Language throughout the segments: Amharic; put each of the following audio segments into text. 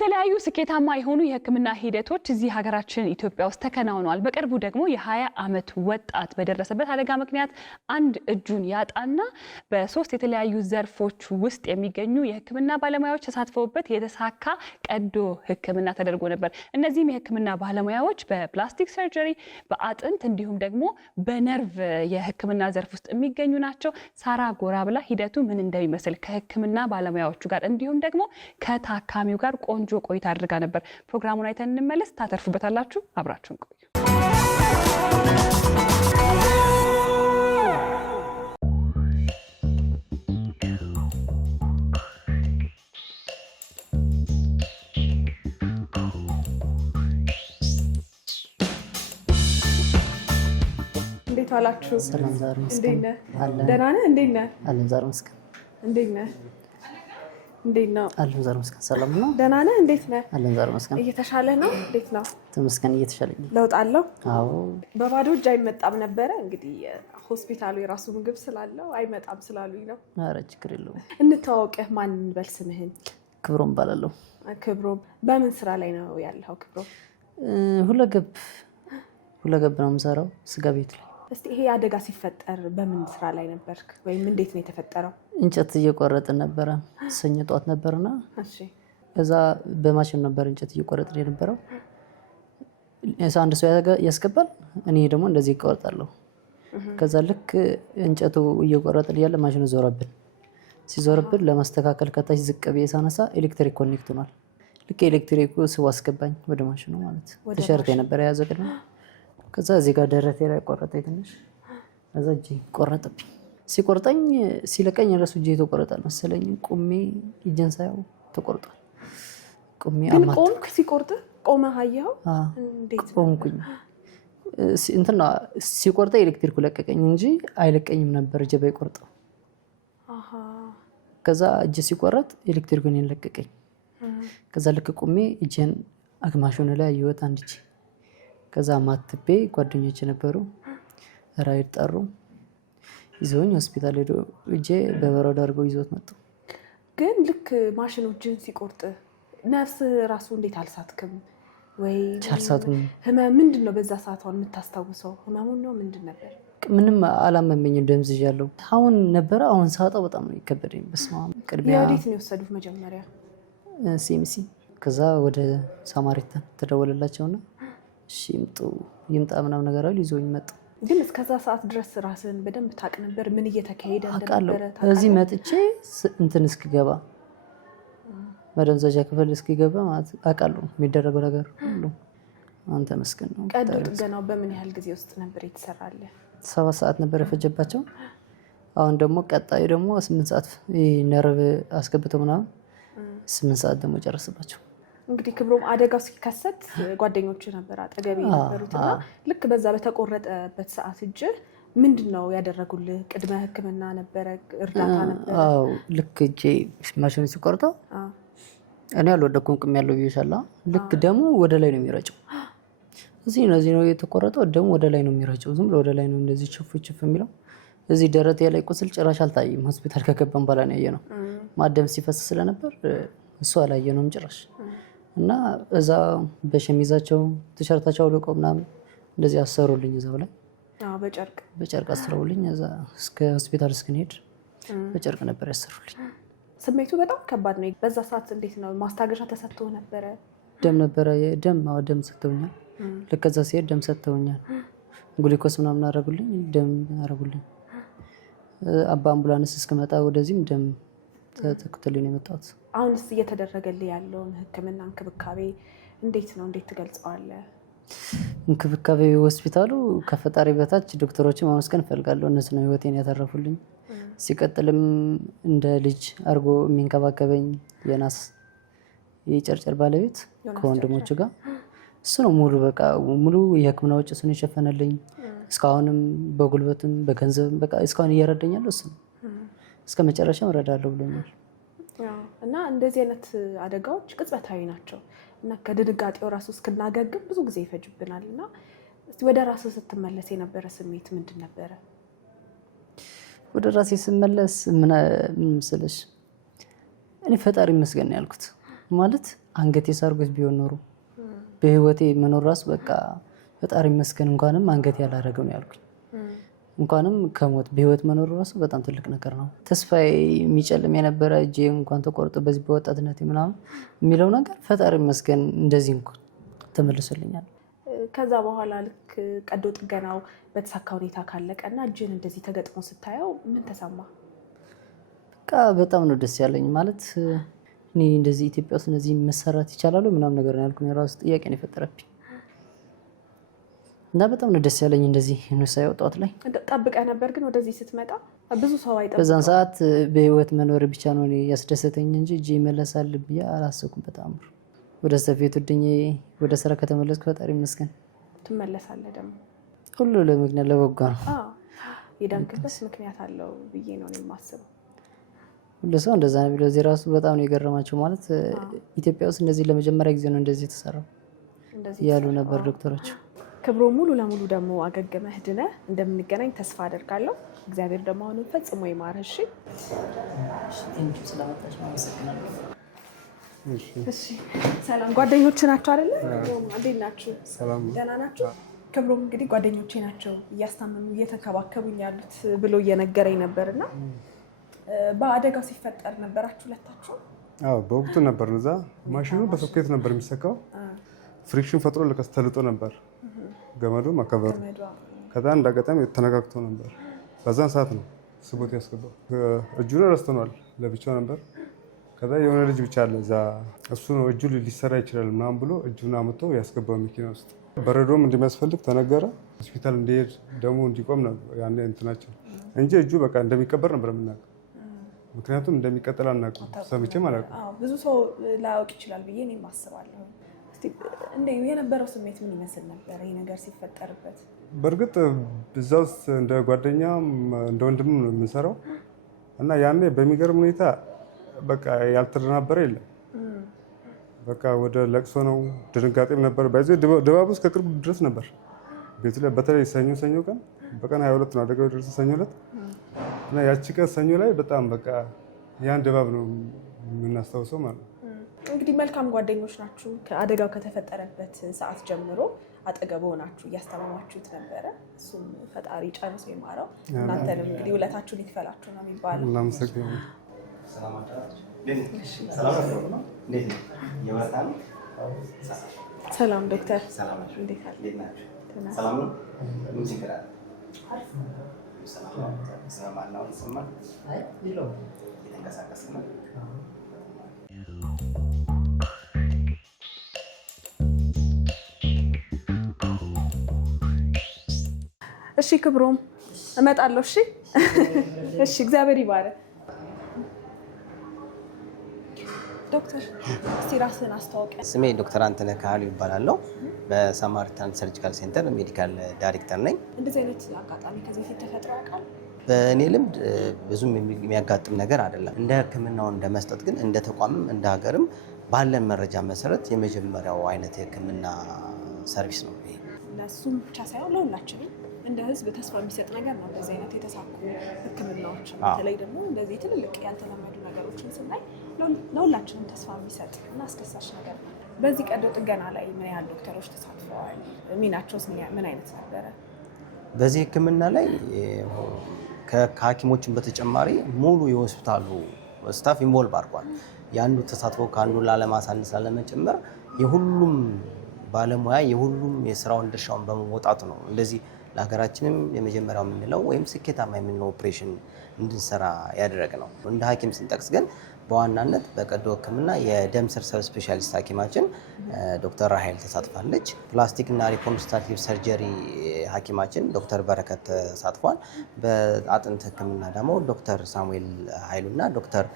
የተለያዩ ስኬታማ የሆኑ የህክምና ሂደቶች እዚህ ሀገራችን ኢትዮጵያ ውስጥ ተከናውነዋል። በቅርቡ ደግሞ የ20 ዓመት ወጣት በደረሰበት አደጋ ምክንያት አንድ እጁን ያጣና በሶስት የተለያዩ ዘርፎች ውስጥ የሚገኙ የህክምና ባለሙያዎች ተሳትፈውበት የተሳካ ቀዶ ህክምና ተደርጎ ነበር። እነዚህም የህክምና ባለሙያዎች በፕላስቲክ ሰርጀሪ፣ በአጥንት እንዲሁም ደግሞ በነርቭ የህክምና ዘርፍ ውስጥ የሚገኙ ናቸው። ሳራ ጎራ ብላ ሂደቱ ምን እንደሚመስል ከህክምና ባለሙያዎቹ ጋር እንዲሁም ደግሞ ከታካሚው ጋር ቆንጆ ቆይታ አድርጋ ነበር። ፕሮግራሙን አይተን እንመለስ። ታተርፉበታላችሁ። አብራችሁን ቆዩ። እንዴት ዋላችሁ? ሰላም ዛሬ መስከረም እንዴት ነህ? ደህና ነህ? እንዴት ነህ? አለን ዛሬ መስከረም እንዴት ነህ? እንዴት ነው? አለን ዛሬ መስከረም ሰላም ነው። ደህና ነህ? እንዴት ነህ? አለን ዛሬ መስከረም እየተሻለ ነው? እንዴት ነው? ተመስገን እየተሻለኝ። ለውጥ አለው? አዎ በባዶ እጅ አይመጣም ነበረ። እንግዲህ ሆስፒታሉ የራሱ ምግብ ስላለው አይመጣም ስላሉኝ ነው። ኧረ ችግር የለውም። እንተዋወቅህ። ማን እንበል ስምህን? ክብሮም እባላለሁ። ክብሮም በምን ስራ ላይ ነው ያለኸው? ክብሮም ሁለገብ ነው የምሰራው ስጋ ቤት ላይ። እስቲ ይሄ አደጋ ሲፈጠር በምን ስራ ላይ ነበርክ ወይም እንዴት ነው የተፈጠረው? እንጨት እየቆረጥን ነበረ። ሰኞ ጠዋት ነበርና እሺ፣ ከዛ በማሽን ነበር እንጨት እየቆረጥን የነበረው። አንድ ሰው ያስገባል፣ እኔ ደግሞ እንደዚህ እቆርጣለሁ። ከዛ ልክ እንጨቱ እየቆረጥን እያለ ማሽኑ ዞረብን። ሲዞርብን ለማስተካከል ከታች ዝቅ ብዬ ሳነሳ ኤሌክትሪክ ኮኔክት ሆኗል። ልክ ኤሌክትሪኩ ስቦ አስገባኝ ወደ ማሽኑ ማለት። ቲሸርት የነበረ ያዘ ቅድም። ከዛ እዚህ ጋር ደረቴ ላይ ቆረጠኝ ትንሽ። ከዛ እጄ ቆረጠብኝ። ሲቆርጠኝ ሲለቀኝ ራሱ እጄ ተቆረጣል መሰለኝ። ቁሜ እጄን ሳየው ተቆርጧል። ቁሜ አማት ቆምክ። ሲቆርጥ ቆመህ አየኸው? እንዴት ቆምኩኝ? እንትና ሲቆርጠ ኤሌክትሪኩ ለቀቀኝ እንጂ አይለቀኝም ነበር እጄ ባይቆርጠው። ከዛ እጄ ሲቆረጥ ኤሌክትሪኩን ለቀቀኝ። ከዛ ልክ ቁሜ እጄን አግማሹን ላይ አየሁት አንድ እጄ። ከዛ ማትቤ ጓደኞች ነበሩ ራይድ ጠሩ፣ ይዘውኝ ሆስፒታል ሄዶ እጄ በበረዶ አድርገው ይዞት መጡ። ግን ልክ ማሽኖችን ሲቆርጥ ነፍስ ራሱ እንዴት አልሳትክም ወይ? ቻልሳቱም ህመም ምንድን ነው በዛ ሰዓት አሁን የምታስታውሰው? ህመሙን ነው ምንድን ነበር? ምንም አላመመኝም። ደምዝዣለሁ። አሁን ነበረ አሁን ሳጣው በጣም ነው የከበደኝ። በስመ አብ። ቅድሚያ ወዴት ነው የወሰዱት መጀመሪያ? ሲኤምሲ። ከዛ ወደ ሳማሪታን ተደወለላቸውና እሺ ይምጣ ምናምን ነገር አሉ። ይዘውኝ መጡ። ግን እስከዛ ሰዓት ድረስ ራስን በደንብ ታውቅ ነበር ምን እየተካሄደ እንደነበረ? እዚህ መጥቼ እንትን እስኪገባ መደንዘዣ ክፍል እስኪገባ ማለት አውቃለሁ የሚደረገው ነገር ሁሉ። አንተ መስገን ነው። ቀዶ ጥገናው በምን ያህል ጊዜ ውስጥ ነበር የተሰራልህ? 7 ሰዓት ነበር የፈጀባቸው። አሁን ደግሞ ቀጣዩ ደግሞ 8 ሰዓት ነርቭ አስገብተው ምናምን 8 ሰዓት ደግሞ ጨረስባቸው። እንግዲህ ክብሮም አደጋው ሲከሰት ጓደኞች ነበር አጠገቤ ነበሩትና ልክ በዛ በተቆረጠበት ሰዓት እጅ ምንድነው ያደረጉልህ? ቅድመ ሕክምና ነበረ? እርዳታ ነበር? አዎ ልክ እጄ ማሽኑ ሲቆርጠው እኔ አልወደኩም። ቁም ያለው ይሻላ። ልክ ደግሞ ወደ ላይ ነው የሚረጨው። እዚህ ነው የተቆረጠው። ደግሞ ወደ ላይ ነው የሚረጨው። ዝም ብሎ ወደ ላይ ነው እንደዚህ ችፍ የሚለው። እዚህ ደረቴ ላይ ቁስል ጭራሽ አልታየም። ሆስፒታል ከገባን በኋላ ነው ያየነው። ማደም ሲፈስ ስለነበር እሱ አላየነውም ጭራሽ። እና እዛ በሸሚዛቸው ቲሸርታቸው አውልቀው ምናምን እንደዚህ አሰሩልኝ እዛው ላይ። በጨርቅ አስረውልኝ እዛ እስከ ሆስፒታል እስክንሄድ በጨርቅ ነበር ያሰሩልኝ። ስሜቱ በጣም ከባድ ነው። በዛ ሰዓት እንዴት ነው? ማስታገሻ ተሰጥቶ ነበረ? ደም ነበረ። ደም ሰጥተውኛል። ልክ እዛ ሲሄድ ደም ሰጥተውኛል። ግሉኮስ ምናምን አደረጉልኝ፣ ደም አደረጉልኝ። በአምቡላንስ እስከመጣ ወደዚህም ደም ተከትሎኝ ነው የመጣሁት። አሁንስ እየተደረገልህ ያለውን ሕክምና እንክብካቤ እንዴት ነው? እንዴት ትገልጸዋለህ? እንክብካቤ ሆስፒታሉ ከፈጣሪ በታች ዶክተሮችን ማመስገን እፈልጋለሁ። እነሱ ነው ህይወቴን ያተረፉልኝ። ሲቀጥልም እንደ ልጅ አድርጎ የሚንከባከበኝ የናስ የጨርጨር ባለቤት ከወንድሞቹ ጋር እሱ ነው ሙሉ የህክምና ወጪ እሱን የሸፈነልኝ። እስካሁንም በጉልበትም በገንዘብም እስካሁን እየረዳኛል እሱ ነው። እስከ መጨረሻው እረዳለሁ ብሎኛል። እና እንደዚህ አይነት አደጋዎች ቅጽበታዊ ናቸው እና ከድንጋጤው ራሱ እስክናገግም ብዙ ጊዜ ይፈጅብናል። እና እስቲ ወደ ራስህ ስትመለስ የነበረ ስሜት ምንድን ነበረ? ወደ ራሴ ስመለስ ምን መሰለሽ፣ እኔ ፈጣሪ ይመስገን ያልኩት ማለት አንገቴ ሳርጎት ቢሆን ኖሮ በህይወቴ መኖር ራሱ በቃ ፈጣሪ ይመስገን እንኳንም አንገቴ ያላደረገው ነው ያልኩኝ። እንኳንም ከሞት በህይወት መኖር ራሱ በጣም ትልቅ ነገር ነው። ተስፋዬ የሚጨልም የነበረ እጄ እንኳን ተቆርጦ በዚህ በወጣትነቴ ምናምን የሚለው ነገር ፈጣሪ ይመስገን እንደዚህ እንኳን ተመልሶልኛል። ከዛ በኋላ ልክ ቀዶ ጥገናው በተሳካ ሁኔታ ካለቀና እጅን እንደዚህ ተገጥሞ ስታየው ምን ተሰማ? በቃ በጣም ነው ደስ ያለኝ። ማለት እኔ እንደዚህ ኢትዮጵያ ውስጥ እንደዚህ መሰራት ይቻላል ምናምን ነገር ነው ያልኩኝ። ራሱ ጥያቄ ነው የፈጠረብኝ እና በጣም ነው ደስ ያለኝ እንደዚህ ነው ሳይወጣ ጠዋት ላይ። ጠብቀህ ነበር ግን ወደዚህ ስትመጣ ብዙ ሰው አይጠብቅም። በዛን ሰዓት በህይወት መኖር ብቻ ነው ያስደሰተኝ እንጂ እጄ ይመለሳል ብዬ አላሰብኩም። በጣም ወደ ሰፊት ወድኜ ወደ ስራ ከተመለስኩ ፈጣሪ ይመስገን። ትመለሳለህ ደግሞ ሁሉ ለምክንያት ለበጎ ነው። የዳንክበት ምክንያት አለው ብዬ ነው የማስበው። ሁሉ ሰው እንደዛ ነው ቢለው እዚህ ራሱ በጣም ነው የገረማቸው። ማለት ኢትዮጵያ ውስጥ እንደዚህ ለመጀመሪያ ጊዜ ነው እንደዚህ የተሰራው ያሉ ነበር ዶክተሮች። ክብሮ ሙሉ ለሙሉ ደግሞ አገገመህ ድነህ እንደምንገናኝ ተስፋ አደርጋለሁ። እግዚአብሔር ደግሞ አሁንም ፈጽሞ ይማርህ። እሺ እሺ። ሰላም ጓደኞች ናቸው አይደለ? እንዴት ናችሁ? ደህና ናችሁ? ክብሮም እንግዲህ ጓደኞቼ ናቸው እያስታመሙ እየተከባከቡኝ ያሉት ብሎ እየነገረኝ ነበርና በአደጋው ሲፈጠር ነበራችሁ ሁለታችሁ? አዎ በወቅቱ ነበር። እዛ ማሽኑ በሶኬት ነበር የሚሰካው። ፍሪክሽን ፈጥሮ ለቀስ ተልጦ ነበር ገመዱ ማከበሩ። ከዛ እንዳጋጣሚ ተነካክቶ ነበር። በዛን ሰዓት ነው ስቦት ያስገባው። እጁን ረስተኗል፣ ለብቻው ነበር። ከዛ የሆነ ልጅ ብቻ አለ እዛ፣ እሱ ነው እጁ ሊሰራ ይችላል ምናምን ብሎ እጁን አምጥቶ ያስገባው መኪና ውስጥ። በረዶም እንደሚያስፈልግ ተነገረ። ሆስፒታል እንዲሄድ ደግሞ እንዲቆም ነው ያኔ እንትናቸው እንጂ እጁ በቃ እንደሚቀበር ነበር የምናውቀው። ምክንያቱም እንደሚቀጥል አናውቅም፣ ሰምቼም አላውቅም። ብዙ ሰው ላያውቅ ይችላል ብዬ እኔም አስባለሁ። እንደ የነበረው ስሜት ምን ይመስል ነበር ይሄ ነገር ሲፈጠርበት? በእርግጥ እዛ ውስጥ እንደ ጓደኛም እንደ ወንድም ነው የምንሰራው እና ያኔ በሚገርም ሁኔታ በቃ ያልተደናበረ የለም። በቃ ወደ ለቅሶ ነው፣ ድንጋጤም ነበር። በዚህ ድባቡ እስከ ቅርብ ድረስ ነበር ቤቱ ላይ። በተለይ ሰኞ ቀን በቀን 22 ነው አደጋው የደረሰው ሰኞ ዕለት እና ያቺ ቀን ሰኞ ላይ በጣም በቃ ያን ድባብ ነው የምናስታውሰው ማለት ነው። እንግዲህ መልካም ጓደኞች ናችሁ። ከአደጋው ከተፈጠረበት ሰዓት ጀምሮ አጠገብ ሆናችሁ እያስተማማችሁት ነበረ። እሱም ፈጣሪ ጨርሶ ይማረው። እናንተንም እንግዲህ ውለታችሁን ይክፈላችሁ ነው የሚባለው። እናመሰግናለን። ሰላም ዶክተር፣ እንዴት እሺ ክብሮም እመጣለሁ። እሺ እሺ፣ እግዚአብሔር ይባረክ። ዶክተር እስቲ ራስህን አስተዋውቀን። ስሜ ዶክተር አንተነህ ካህሉ ይባላለሁ። በሳማርታን ሰርጂካል ሴንተር ሜዲካል ዳይሬክተር ነኝ። እንደዚህ አይነት አጋጣሚ ከዚህ በፊት ተፈጥሮ ያውቃል? በእኔ ልምድ ብዙም የሚያጋጥም ነገር አይደለም። እንደ ሕክምናው እንደ መስጠት ግን እንደ ተቋምም እንደ ሀገርም ባለን መረጃ መሰረት የመጀመሪያው አይነት የሕክምና ሰርቪስ ነው ይሄ። ለእሱም ብቻ ሳይሆን ለሁላችንም እንደ ህዝብ ተስፋ የሚሰጥ ነገር ነው እንደዚህ አይነት የተሳኩ ሕክምናዎች። በተለይ ደግሞ እንደዚህ ትልልቅ ያልተለመዱ ነገሮችን ስናይ ለሁላችንም ተስፋ የሚሰጥ እና አስደሳች ነገር ነው። በዚህ ቀዶ ጥገና ላይ ምን ያህል ዶክተሮች ተሳትፈዋል? ሚናቸውስ ምን አይነት ነበረ? በዚህ ሕክምና ላይ ከሐኪሞችን በተጨማሪ ሙሉ የሆስፒታሉ ስታፍ ኢንቮልቭ አድርጓል። የአንዱ ተሳትፎ ከአንዱ ላለማሳነስ ላለመጨመር የሁሉም ባለሙያ የሁሉም የስራውን ድርሻውን በመወጣቱ ነው እንደዚህ ለሀገራችንም የመጀመሪያው የምንለው ወይም ስኬታማ የምንለው ኦፕሬሽን እንድንሰራ ያደረግ ነው። እንደ ሐኪም ስንጠቅስ ግን በዋናነት በቀዶ ሕክምና የደም ስር ሰብ ስፔሻሊስት ሐኪማችን ዶክተር ራሄል ተሳትፋለች። ፕላስቲክና ሪኮንስትራክቲቭ ሰርጀሪ ሐኪማችን ዶክተር በረከት ተሳትፏል። በአጥንት ሕክምና ደግሞ ዶክተር ሳሙኤል ኃይሉና ዶክተር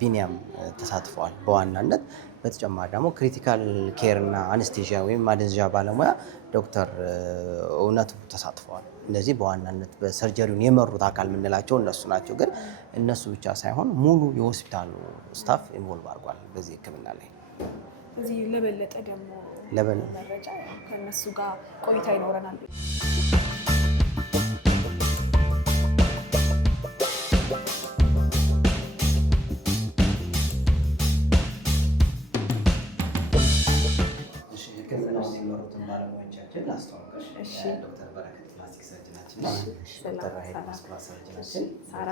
ቢኒያም ተሳትፈዋል በዋናነት። በተጨማሪ ደግሞ ክሪቲካል ኬር እና አነስቴዥያ ወይም ማደንዘዣ ባለሙያ ዶክተር እውነቱ ተሳትፈዋል። እነዚህ በዋናነት በሰርጀሪውን የመሩት አካል የምንላቸው እነሱ ናቸው። ግን እነሱ ብቻ ሳይሆን ሙሉ የሆስፒታሉ ስታፍ ኢንቮልቭ አድርጓል በዚህ ሕክምና ላይ። እዚህ ለበለጠ ደግሞ መረጃ ከእነሱ ጋር ቆይታ ይኖረናል። እሺ ዶክተር በረከት ፕላስቲክ ሰርጅናችን ነው። ዶክተር ራሄል ማስኩላር ሰርጅናችን ሳራ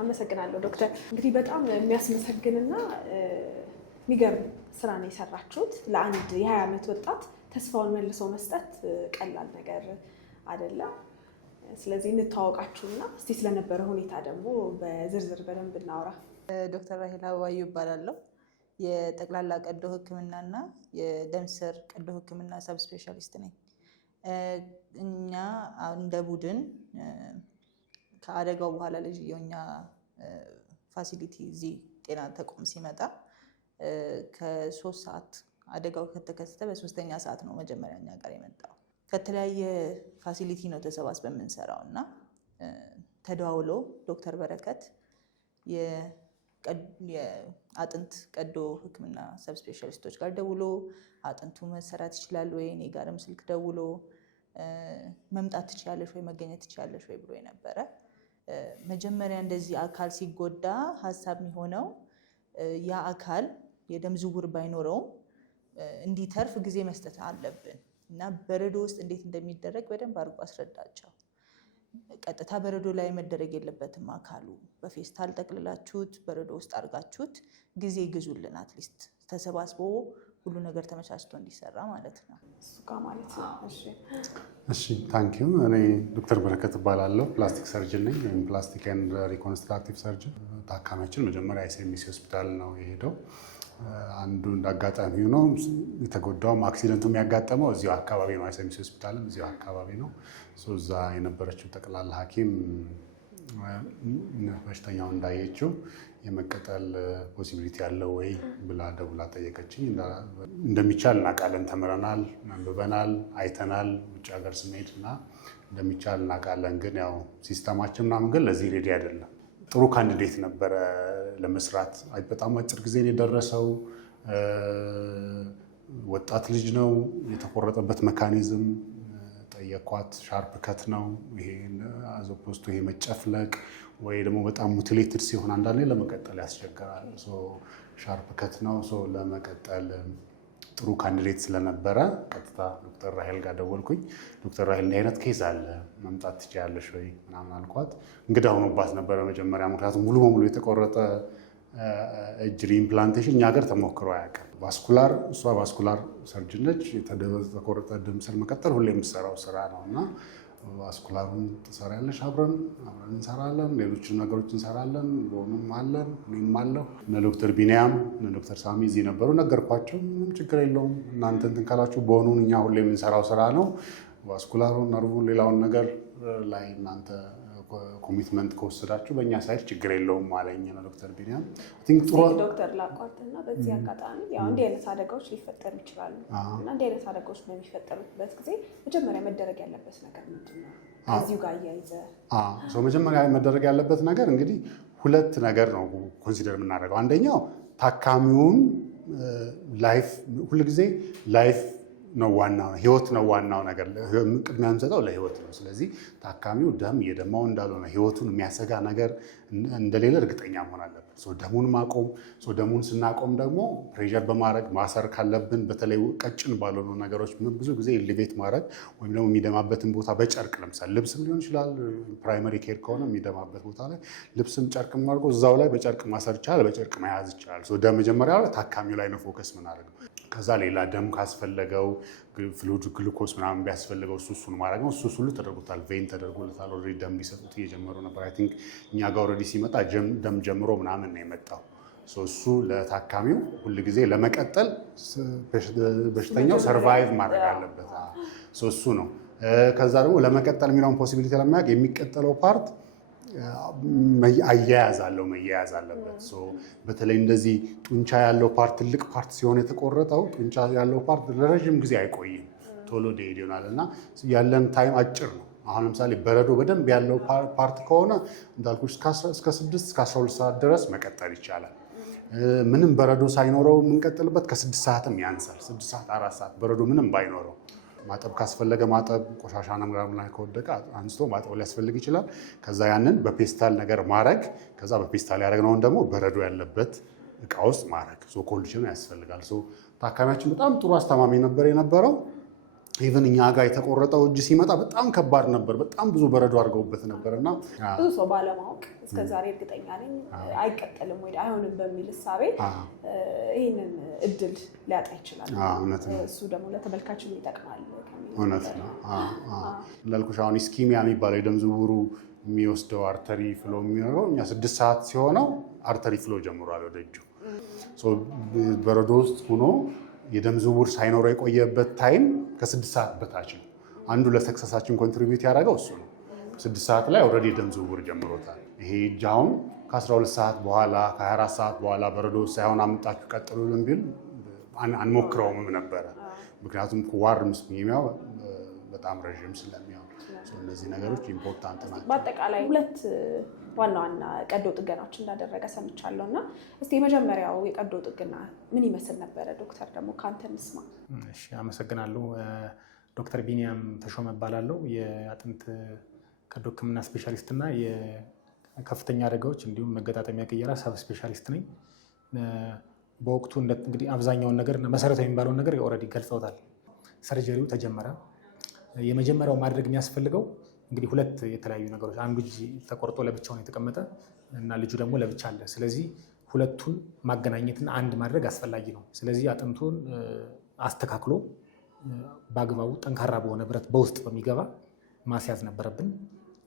አመሰግናለሁ ዶክተር። እንግዲህ በጣም የሚያስመሰግንና የሚገርም ስራ ነው የሰራችሁት። ለአንድ የ20 ዓመት ወጣት ተስፋውን መልሶ መስጠት ቀላል ነገር አይደለም። ስለዚህ እንተዋወቃችሁና እስቲ ስለነበረ ሁኔታ ደግሞ በዝርዝር በደንብ እናውራ። ዶክተር ራሄል አበባየሁ እባላለሁ። የጠቅላላ ቀዶ ሕክምናና የደም ስር ቀዶ ሕክምና ሰብ ስፔሻሊስት ነኝ። እኛ እንደ ቡድን ከአደጋው በኋላ ልጅየው እኛ ፋሲሊቲ እዚህ ጤና ተቋም ሲመጣ ከ3 ሰዓት አደጋው ከተከሰተ በ3ኛ ሰዓት ነው መጀመሪያ እኛ ጋር የመጣው። ከተለያየ ፋሲሊቲ ነው ተሰባስበን የምንሰራው እና ተደዋውሎ ዶክተር በረከት የአጥንት ቀዶ ሕክምና ሰብ ስፔሻሊስቶች ጋር ደውሎ አጥንቱ መሰራት ይችላል ወይ፣ እኔ ጋርም ስልክ ደውሎ መምጣት ትችላለሽ ወይ መገኘት ትችላለሽ ወይ ብሎ የነበረ። መጀመሪያ እንደዚህ አካል ሲጎዳ ሀሳብ የሚሆነው ያ አካል የደም ዝውውር ባይኖረውም እንዲተርፍ ጊዜ መስጠት አለብን እና በረዶ ውስጥ እንዴት እንደሚደረግ በደንብ አድርጎ አስረዳቸው። ቀጥታ በረዶ ላይ መደረግ የለበትም፣ አካሉ በፌስታል ጠቅልላችሁት በረዶ ውስጥ አድርጋችሁት ጊዜ ግዙልን፣ አትሊስት ተሰባስቦ ሁሉ ነገር ተመቻችቶ እንዲሰራ ማለት ነው። እሱ ጋር ማለት ነው። እሺ ታንኪዩ። እኔ ዶክተር በረከት እባላለሁ። ፕላስቲክ ሰርጅን ነኝ፣ ወይም ፕላስቲክ ኤንድ ሪኮንስትራክቲቭ ሰርጅን። ታካሚያችን መጀመሪያ ኤስኤምሲ ሆስፒታል ነው የሄደው። አንዱ እንዳጋጣሚ ሆኖ የተጎዳውም አክሲደንቱም ያጋጠመው እዚሁ አካባቢ ነው። ኤስኤምሲ ሆስፒታልም እዚሁ አካባቢ ነው። እዛ የነበረችው ጠቅላላ ሐኪም በሽተኛው እንዳየችው የመቀጠል ፖሲቢሊቲ ያለው ወይ ብላ ደውላ ጠየቀችኝ። እንደሚቻል እናውቃለን፣ ተምረናል፣ አንብበናል፣ አይተናል ውጭ ሀገር ስንሄድ እና እንደሚቻል እናውቃለን። ግን ያው ሲስተማችን ምናምን ግን ለዚህ ሬዲ አይደለም። ጥሩ ካንዲዴት ነበረ ለመስራት። በጣም አጭር ጊዜ ነው የደረሰው። ወጣት ልጅ ነው። የተቆረጠበት መካኒዝም ጠየኳት፣ ሻርፕ ከት ነው ይሄ አዘፖስቶ ይሄ መጨፍለቅ ወይ ደግሞ በጣም ሙቲሌትድ ሲሆን አንዳንዴ ለመቀጠል ያስቸግራል። ሻርፕ ከት ነው። ለመቀጠል ጥሩ ካንዲዴት ስለነበረ ቀጥታ ዶክተር ራሄል ጋር ደወልኩኝ። ዶክተር ራሄል እንዲህ አይነት ኬዝ አለ መምጣት ትችያለሽ ወይ ምናምን አልኳት። እንግዳ ሆኖባት ነበረ መጀመሪያ፣ ምክንያቱም ሙሉ በሙሉ የተቆረጠ እጅ ሪኢምፕላንቴሽን እኛ ሀገር ተሞክሮ አያውቅም። ቫስኩላር እሷ ቫስኩላር ሰርጅን ነች። የተቆረጠ ደም ስር መቀጠል ሁሌ የምትሰራው ስራ ነው እና ቫስኩላሩን ትሰሪያለሽ፣ አብረን እንሰራለን፣ ሌሎችን ነገሮች እንሰራለን። ሆኑም አለን፣ እኔም አለሁ። እነ ዶክተር ቢኒያም እነ ዶክተር ሳሚ እዚህ ነበሩ። ነገርኳቸው፣ ምንም ችግር የለውም እናንተ እንትን ካላችሁ በሆኑን እኛ ሁሌ የምንሰራው ስራ ነው። ቫስኩላሩን፣ ነርቡን፣ ሌላውን ነገር ላይ እናንተ ኮሚትመንት ከወሰዳችሁ በእኛ ሳይድ ችግር የለውም አለኝ ነው ዶክተር ቢኒያም። ዶክተር ላቋርጥና በዚህ አጋጣሚ ያው እንዲህ አይነት አደጋዎች ሊፈጠሩ ይችላሉ እና እንዲህ አይነት አደጋዎች በሚፈጠሩበት ጊዜ መጀመሪያ መደረግ ያለበት ነገር ምንድን ነው? ከዚሁ ጋር እያይዘ መጀመሪያ መደረግ ያለበት ነገር እንግዲህ 2 ነገር ነው ኮንሲደር የምናደርገው። አንደኛው ታካሚውን ላይፍ፣ ሁልጊዜ ላይፍ ነው ዋናው፣ ህይወት ነው ዋናው ነገር። ቅድሚያ የምንሰጠው ለህይወት ነው። ስለዚህ ታካሚው ደም እየደማው እንዳልሆነ ህይወቱን የሚያሰጋ ነገር እንደሌለ እርግጠኛ መሆን አለብን። ደሙን ማቆም፣ ደሙን ስናቆም ደግሞ ፕሬዠር በማድረግ ማሰር ካለብን በተለይ ቀጭን ባልሆኑ ነገሮች ብዙ ጊዜ ኢሊቬት ማድረግ ወይም ደግሞ የሚደማበትን ቦታ በጨርቅ ለምሳሌ ልብስም ሊሆን ይችላል። ፕራይመሪ ኬር ከሆነ የሚደማበት ቦታ ላይ ልብስም ጨርቅም አድርጎ እዛው ላይ በጨርቅ ማሰር ይቻላል፣ በጨርቅ መያዝ ይቻላል። ደም መጀመሪያ ታካሚው ላይ ነው ፎከስ ምናደርገው። ከዛ ሌላ ደም ካስፈለገው ፍሉድ ግሉኮስ ምናምን ቢያስፈልገው እሱን ማድረግ ነው። ሁሉ ተደርጎታል፣ ቬን ተደርጎለታል። ኦልሬዲ ደም ሊሰጡት እየጀመሩ ነበር። አይ ቲንክ እኛ ጋር ኦልሬዲ ሲመጣ ደም ጀምሮ ምናምን ነው የመጣው። እሱ ለታካሚው ሁልጊዜ ለመቀጠል በሽተኛው ሰርቫይቭ ማድረግ አለበት። እሱ ነው። ከዛ ደግሞ ለመቀጠል የሚለውን ፖሲቢሊቲ ለማያውቅ የሚቀጠለው ፓርት መያያዝ አለበት። በተለይ እንደዚህ ጡንቻ ያለው ፓርት ትልቅ ፓርት ሲሆን የተቆረጠው ጡንቻ ያለው ፓርት ለረዥም ጊዜ አይቆይም፣ ቶሎ ዴድ ይሆናል እና ያለን ታይም አጭር ነው። አሁን ለምሳሌ በረዶ በደንብ ያለው ፓርት ከሆነ እንዳልኩሽ እስከ 6 እስከ 12 ሰዓት ድረስ መቀጠል ይቻላል። ምንም በረዶ ሳይኖረው የምንቀጥልበት ከ6 ሰዓትም ያንሳል። 6 ሰዓት 4 ሰዓት በረዶ ምንም ባይኖረው ማጠብ ካስፈለገ ማጠብ፣ ቆሻሻ ነገር ላይ ከወደቀ አንስቶ ማጠብ ሊያስፈልግ ይችላል። ከዛ ያንን በፔስታል ነገር ማድረግ፣ ከዛ በፔስታል ያደረግነውን ደግሞ በረዶ ያለበት እቃ ውስጥ ማድረግ ኮልድ ቼን ያስፈልጋል። ታካሚያችን በጣም ጥሩ አስተማሚ ነበር የነበረው። ኢቭን እኛ ጋር የተቆረጠው እጅ ሲመጣ በጣም ከባድ ነበር። በጣም ብዙ በረዶ አድርገውበት ነበርና ብዙ ሰው ባለማወቅ እስከዛሬ እርግጠኛ ነኝ አይቀጥልም ወይ አይሆንም በሚል እሳቤ ይህንን እድል ሊያጣ ይችላል። እሱ ደግሞ ለተመልካችም ይጠቅማል። እውነት ነው። እንዳልኩሽ አሁን ኢስኪሚያ የሚባለው የደም ዝውውሩ የሚወስደው አርተሪ ፍሎ የሚኖረው እኛ 6 ሰዓት ሲሆነው አርተሪ ፍሎ ጀምሯል ወደ እጁ። በረዶ ውስጥ ሆኖ የደም ዝውውር ሳይኖረው የቆየበት ታይም ከ6 ሰዓት በታች ነው። አንዱ ለሰክሰሳችን ኮንትሪቢዩት ያደረገው እሱ ነው። 6 ሰዓት ላይ ኦልሬዲ የደም ዝውውር ጀምሮታል። ይሄ እጅ አሁን ከ12 ሰዓት በኋላ ከ24 ሰዓት በኋላ በረዶ ሳይሆን አምጣችሁ ቀጥሉልን ቢል አንሞክረውም ነበረ። ምክንያቱም ዋርም ኢስኪሚያው በጣም ረዥም ስለሚሆን እነዚህ ነገሮች ኢምፖርታንት ናቸው። በአጠቃላይ 2 ዋና ዋና ቀዶ ጥገናዎች እንዳደረገ ሰምቻለሁ እና እስቲ የመጀመሪያው የቀዶ ጥገና ምን ይመስል ነበረ? ዶክተር ደግሞ ከአንተ እንስማ። እሺ፣ አመሰግናለሁ። ዶክተር ቢኒያም ተሾመ እባላለሁ። የአጥንት ቀዶ ሕክምና ስፔሻሊስት እና የከፍተኛ አደጋዎች እንዲሁም መገጣጠሚያ ቅየራ ሰብ ስፔሻሊስት ነኝ። በወቅቱ እንግዲህ አብዛኛውን ነገር መሰረታዊ የሚባለውን ነገር ኦልሬዲ ገልጸውታል። ሰርጀሪው ተጀመረ። የመጀመሪያው ማድረግ የሚያስፈልገው እንግዲህ 2 የተለያዩ ነገሮች፣ አንዱ እጅ ተቆርጦ ለብቻው ነው የተቀመጠ እና ልጁ ደግሞ ለብቻ አለ። ስለዚህ ሁለቱን ማገናኘትና አንድ ማድረግ አስፈላጊ ነው። ስለዚህ አጥንቱን አስተካክሎ በአግባቡ ጠንካራ በሆነ ብረት በውስጥ በሚገባ ማስያዝ ነበረብን።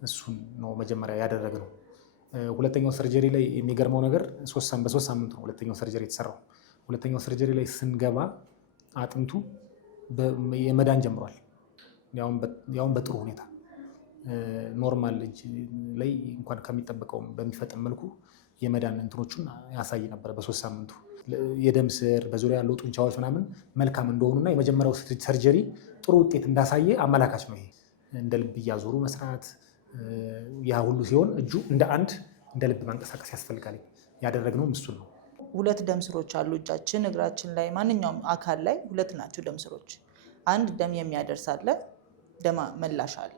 እሱን ነው መጀመሪያ ያደረግነው። ሁለተኛው ሰርጀሪ ላይ የሚገርመው ነገር በ3 ሳምንት ነው ሁለተኛው ሰርጀሪ የተሰራው። ሁለተኛው ሰርጀሪ ላይ ስንገባ አጥንቱ የመዳን ጀምሯል። ያውም በጥሩ ሁኔታ ኖርማል እጅ ላይ እንኳን ከሚጠበቀው በሚፈጥን መልኩ የመዳን እንትኖቹን ያሳይ ነበር። በ3 ሳምንቱ የደም ስር በዙሪያ ያሉ ጡንቻዎች ምናምን መልካም እንደሆኑና የመጀመሪያው ሰርጀሪ ጥሩ ውጤት እንዳሳየ አመላካች ነው። ይሄ እንደ ልብ እያዞሩ መስራት፣ ያ ሁሉ ሲሆን እጁ እንደ ልብ ማንቀሳቀስ ያስፈልጋል። ያደረግነው እሱን ነው። 2 ደም ስሮች አሉ እጃችን፣ እግራችን ላይ ማንኛውም አካል ላይ 2 ናቸው ደም ስሮች። አንድ ደም የሚያደርስ አለ፣ ደም መላሽ አለ።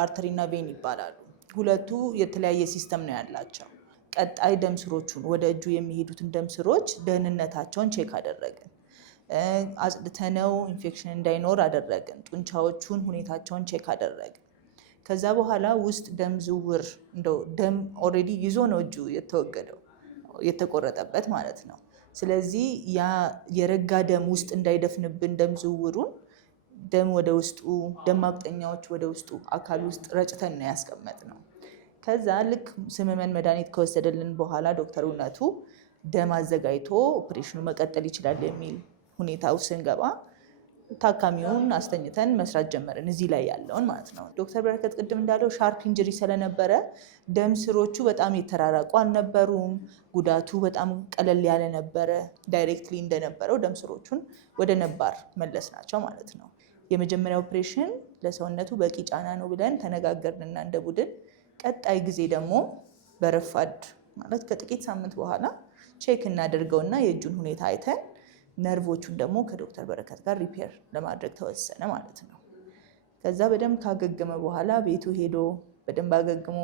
አርተሪ እና ቬን ይባላሉ። 2ቱ የተለያየ ሲስተም ነው ያላቸው። ቀጣይ ደም ስሮቹን ወደ እጁ የሚሄዱትን ደም ስሮች ደህንነታቸውን ቼክ አደረግን። አጽድተነው ኢንፌክሽን እንዳይኖር አደረግን። ጡንቻዎቹን ሁኔታቸውን ቼክ አደረግን። ከዛ በኋላ ውስጥ ደም ዝውውር እንደው ደም ኦልሬዲ ይዞ ነው እጁ የተቆረጠበት ማለት ነው። ስለዚህ ያ የረጋ ደም ውስጥ እንዳይደፍንብን ደም ዝውውሩን ደም ወደ ውስጡ ደም ማቅጠኛዎች ወደ ውስጡ አካል ውስጥ ረጭተን ነው ያስቀመጥነው። ከዛ ልክ ስምመን መድኃኒት ከወሰደልን በኋላ ዶክተር እውነቱ ደም አዘጋጅቶ ኦፕሬሽኑ መቀጠል ይችላል የሚል ሁኔታው ስንገባ ታካሚውን አስተኝተን መስራት ጀመርን። እዚህ ላይ ያለውን ማለት ነው። ዶክተር በረከት ቅድም እንዳለው ሻርፕ ኢንጅሪ ስለነበረ ደም ስሮቹ በጣም የተራራቁ አልነበሩም። ጉዳቱ በጣም ቀለል ያለ ነበረ። ዳይሬክትሊ እንደነበረው ደም ስሮቹን ወደ ነባር መለስ ናቸው ማለት ነው። የመጀመሪያው ኦፕሬሽን ለሰውነቱ በቂ ጫና ነው ብለን ተነጋገርንና እንደ ቡድን ቀጣይ ጊዜ ደግሞ በረፋድ ማለት ከጥቂት ሳምንት በኋላ ቼክ እናደርገውና የእጁን ሁኔታ አይተን ነርቮቹን ደግሞ ከዶክተር በረከት ጋር ሪፔር ለማድረግ ተወሰነ ማለት ነው። ከዛ በደንብ ካገገመ በኋላ ቤቱ ሄዶ በደንብ አገግሞ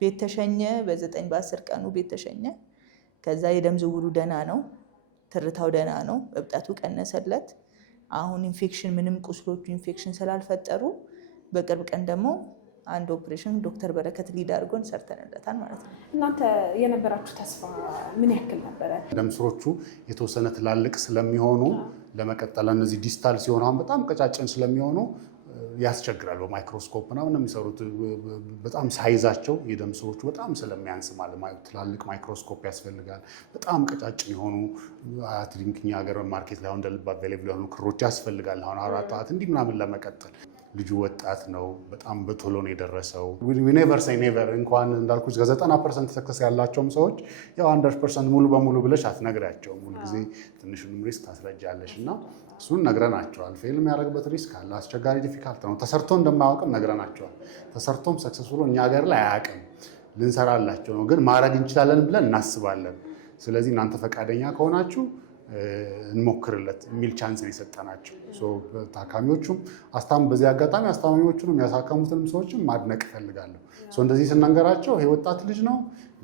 ቤት ተሸኘ። በ9 በ10 ቀኑ ቤት ተሸኘ። ከዛ የደም ዝውውሩ ደህና ነው፣ ትርታው ደህና ነው፣ እብጠቱ ቀነሰለት። አሁን ኢንፌክሽን ምንም ቁስሎቹ ኢንፌክሽን ስላልፈጠሩ በቅርብ ቀን ደግሞ አንድ ኦፕሬሽን ዶክተር በረከት ሊድ አድርጎን ሰርተንለታል ማለት ነው። እናንተ የነበራችሁ ተስፋ ምን ያክል ነበረ? ደም ስሮቹ የተወሰነ ትላልቅ ስለሚሆኑ ለመቀጠል እነዚህ ዲስታል ሲሆኑ አሁን በጣም ቀጫጭን ስለሚሆኑ ያስቸግራል። በማይክሮስኮፕ ምናምን የሚሰሩት በጣም ሳይዛቸው የደም ስሮቹ በጣም ስለሚያንስ ማለት ትላልቅ ማይክሮስኮፕ ያስፈልጋል። በጣም ቀጫጭን የሆኑ አትሊንክ እኛ ሀገር ማርኬት ላይ እንደ ልብ አቬሌብል የሆኑ ክሮች ያስፈልጋል። አሁን 4 ጣት እንዲህ ምናምን ለመቀጠል ልጁ ወጣት ነው። በጣም በቶሎ ነው የደረሰው። ኔቨር ሳይ ኔቨር እንኳን እንዳልኩት ከ90% ሰክሰስ ያላቸውም ሰዎች ያው 100% ሙሉ በሙሉ ብለሽ አትነግሪያቸውም። ሁሉ ጊዜ ትንሹንም ሪስክ ታስረጃለሽ እና እሱን ነግረናቸዋል። ፌል የሚያደርግበት ሪስክ አለ። አስቸጋሪ ዲፊካልት ነው። ተሰርቶ እንደማያውቅም ነግረናቸዋል። ተሰርቶም ሰክሰስፉል እኛ ሀገር ላይ አያውቅም። ልንሰራላቸው ነው ግን ማድረግ እንችላለን ብለን እናስባለን። ስለዚህ እናንተ ፈቃደኛ ከሆናችሁ እንሞክርለት የሚል ቻንስ ነው የሰጠናቸው። ታካሚዎቹም በዚህ አጋጣሚ አስታማሚዎቹንም ያሳከሙትንም ሰዎችም ማድነቅ እፈልጋለሁ። እንደዚህ ስናንገራቸው ይሄ ወጣት ልጅ ነው፣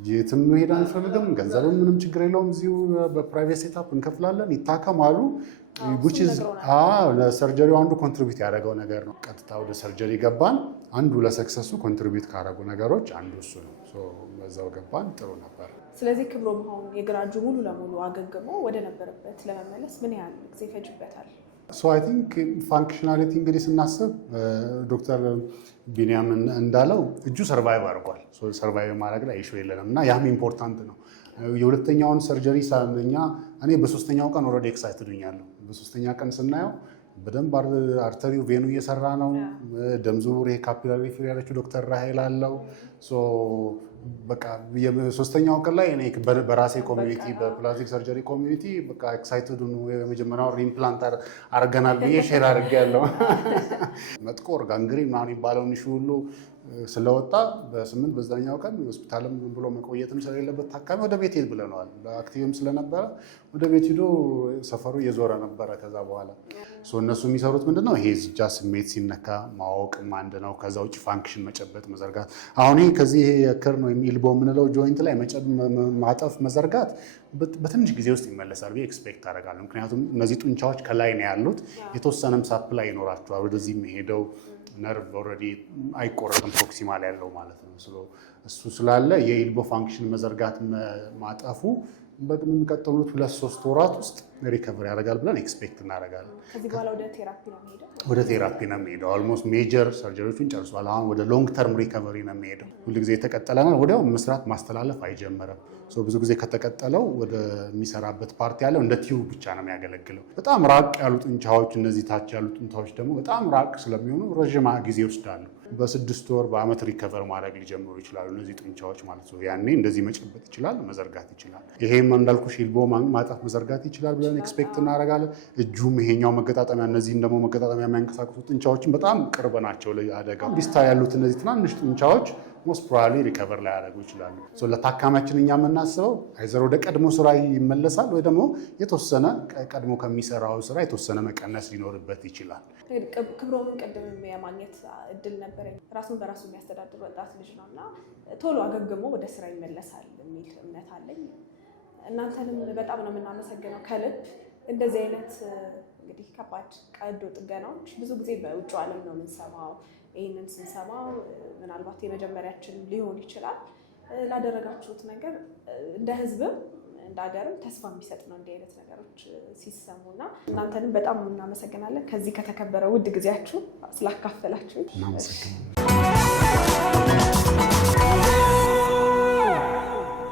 የትም መሄድ አንፈልግም፣ ገንዘብም ምንም ችግር የለውም፣ እዚሁ በፕራይቬት ሴታፕ እንከፍላለን፣ ይታከማሉ። ለሰርጀሪው አንዱ ኮንትሪቢዩት ያደረገው ነገር ነው። ቀጥታ ወደ ሰርጀሪ ገባን። አንዱ ለሰክሰሱ ኮንትሪቢዩት ካደረጉ ነገሮች አንዱ እሱ ነው። በዛው ገባን። ጥሩ ነበር። ስለዚህ ክብሮም አሁን የግራ እጁ ሙሉ ለሙሉ አገግሞ ወደ ነበረበት ለመመለስ ምን ያህል ጊዜ ይፈጅበታል? አይ ቲንክ ፋንክሽናሊቲ እንግዲህ ስናስብ ዶክተር ቢኒያም እንዳለው እጁ ሰርቫይቭ አድርጓል። ሰርቫይቭ ማድረግ ላይ ኢሹ የለንም እና ያም ኢምፖርታንት ነው። የሁለተኛውን ሰርጀሪ እኔ በሶስተኛው ቀን ኦልሬዲ ኤክሳይትድ ሆኛለሁ። በሶስተኛ ቀን ስናየው በደንብ አርተሪው ቬኑ እየሰራ ነው። ደም ዝውውር ካፒላሪ ፊር ያለችው ዶክተር ራሄል አለው። በቃ የሶስተኛው ቀን ላይ እኔ በራሴ ኮሚኒቲ በፕላስቲክ ሰርጀሪ ኮሚኒቲ በቃ ኤክሳይትድ ነው። የመጀመሪያው ሪምፕላንት አድርገናል ብዬ ሼር አድርጌያለሁ። መጥቆር ጋንግሪን ምናምን የሚባለውን ኢሹ ሁሉ ስለወጣ በ9ኛው ቀን ሆስፒታልም ብሎ መቆየትም ስለሌለበት ታካሚ ወደ ቤት ሄድ ብለነዋል። በአክቲቭም ስለነበረ ወደ ቤት ሄዶ ሰፈሩ እየዞረ ነበረ። ከዛ በኋላ እነሱ የሚሰሩት ምንድነው ይሄ እጃ ስሜት ሲነካ ማወቅም አንድ ነው። ከዛ ውጭ ፋንክሽን መጨበጥ፣ መዘርጋት አሁን ከዚህ የክርን ወይም ኢልቦ የምንለው ጆይንት ላይ ማጠፍ፣ መዘርጋት በትንሽ ጊዜ ውስጥ ይመለሳል ብዬ ኤክስፔክት አደርጋለሁ። ምክንያቱም እነዚህ ጡንቻዎች ከላይ ነው ያሉት፣ የተወሰነም ሳፕላይ ይኖራቸዋል። ወደዚህ የሚሄደው ነርቭ ኦልሬዲ አይቆረጥም፣ ፕሮክሲማል ያለው ማለት ነው። እሱ ስላለ የኢልቦ ፋንክሽን መዘርጋት ማጠፉ በሚቀጥሉት 2-3 ወራት ውስጥ ሪከቨር ያደርጋል ብለን ኤክስፔክት እናደርጋለን። ከዚህ በኋላ ወደ ቴራፒ ነው የሚሄደው? ወደ ቴራፒ ነው የሚሄደው። ኦልሞስት ሜጀር ሰርጀሪዎቹን ጨርሷል። አሁን ወደ ሎንግ ተርም ሪከቨሪ ነው የሚሄደው። ሁልጊዜ የተቀጠለ ነው፣ ወዲያው መስራት ማስተላለፍ አይጀመርም። ብዙ ጊዜ ከተቀጠለው ወደ የሚሰራበት ፓርቲ ያለው እንደ ቲዩብ ብቻ ነው የሚያገለግለው። በጣም ራቅ ያሉ ጡንቻዎች፣ እነዚህ ታች ያሉ ጡንቻዎች ደግሞ በጣም ራቅ ስለሚሆኑ ረዥም ጊዜ ይወስዳሉ። በ6 ወር በአመት ሪከቨር ማድረግ ሊጀምሩ ይችላሉ እነዚህ ጡንቻዎች ማለት ነው። ያኔ እንደዚህ መጨበጥ ይችላል፣ መዘርጋት ይችላል። ይሄም እንዳልኩሽ ኢልቦ ማጠፍ መዘርጋት ይችላል ብለን ኤክስፔክት እናደርጋለን። እጁም ይሄኛው መገጣጠሚያ፣ እነዚህም ደግሞ መገጣጠሚያ የሚያንቀሳቅሱ ጡንቻዎችን በጣም ቅርብ ናቸው ለአደጋው። ዲስታ ያሉት እነዚህ ትናንሽ ጡንቻዎች ሞስት ፕሮባብሊ ሪከቨር ላይ ያደርጉ ይችላሉ። ለታካሚያችን እኛ የምናስበው አይዘር ወደ ቀድሞ ስራ ይመለሳል ወይ ደግሞ የተወሰነ ቀድሞ ከሚሰራው ስራ የተወሰነ መቀነስ ሊኖርበት ይችላል። ክብሮምን ቅድም የማግኘት እድል ነበረኝ። ራሱን በራሱ የሚያስተዳድር ወጣት ልጅ ነው እና ቶሎ አገግሞ ወደ ስራ ይመለሳል የሚል እምነት አለኝ። እናንተንም በጣም ነው የምናመሰግነው ከልብ። እንደዚህ አይነት እንግዲህ ከባድ ቀዶ ጥገናዎች ብዙ ጊዜ በውጭ ዓለም ነው የምንሰማው። ይህንን ስንሰማ ምናልባት የመጀመሪያችን ሊሆን ይችላል። ላደረጋችሁት ነገር እንደ ሕዝብም እንደ ሀገርም ተስፋ የሚሰጥ ነው እንዲህ አይነት ነገሮች ሲሰሙና እናንተንም በጣም እናመሰግናለን። ከዚህ ከተከበረ ውድ ጊዜያችሁ ስላካፈላችሁ